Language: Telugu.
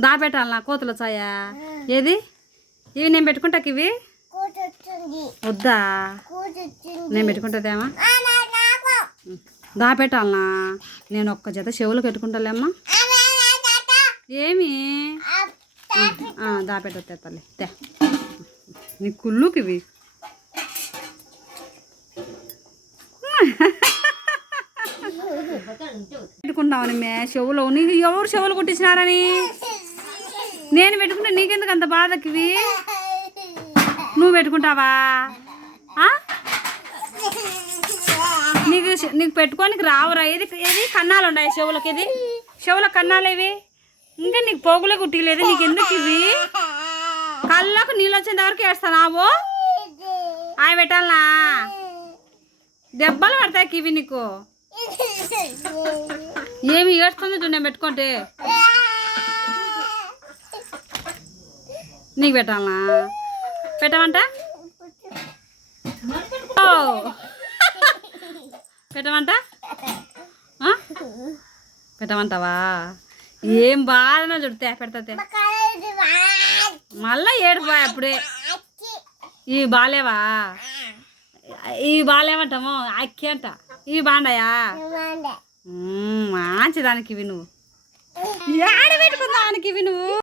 దాపెట్టాలి నా కోతులు వచ్చాయా ఏది? ఇవి నేను పెట్టుకుంటాకి ఇవి? వద్దా? నేను పెట్టుకుంటుందేమా? దాపెట్టాలనా నేను ఒక్క జత చెవులు పెట్టుకుంటాలేమ్మా. ఏమి? ఆ, దాపెట్టొద్దే తల్లి. తే. నీ కుళ్ళుకి ఇవి. పెట్టుకుంటామని మే చెవులు ఎవరు చెవులు కుట్టించినారని? నేను పెట్టుకుంటే నీకెందుకు అంత బాధకివి నువ్వు పెట్టుకుంటావా? నీకు నీకు పెట్టుకోనికి రావురా. ఏది ఏది? కన్నాలు ఉన్నాయి చెవులకి ఇది? చెవుల కన్నాలు ఇవి? ఇంకా నీకు పోగులే కుట్టిలేదు నీకు ఎందుకు ఇవి? కళ్ళకు నీళ్ళు వచ్చేంత వరకు వేస్తానావు ఆయన పెట్టాలనా? దెబ్బలు పడతాయి కివి నీకు. ఏమి ఏడుస్తుంది చూడు నేను పెట్టుకుంటే? నీకు పెట్టాలనా? పెట్టమంట? పెట్టమంట? పెట్టమంటావా? ఏం బాధనో చుడితే పెడతాతే మళ్ళా ఏడు బాయ్ అప్పుడే? ఇవి బాలేవా? ఇవి బాలేమంటామో అక్కి అంట. ఇవి బాండాయా? మ్మ్, మంచిదానికి ఇవి నువ్వు. ఏడ పెట్టుకుందానికి ఇవి నువ్వు?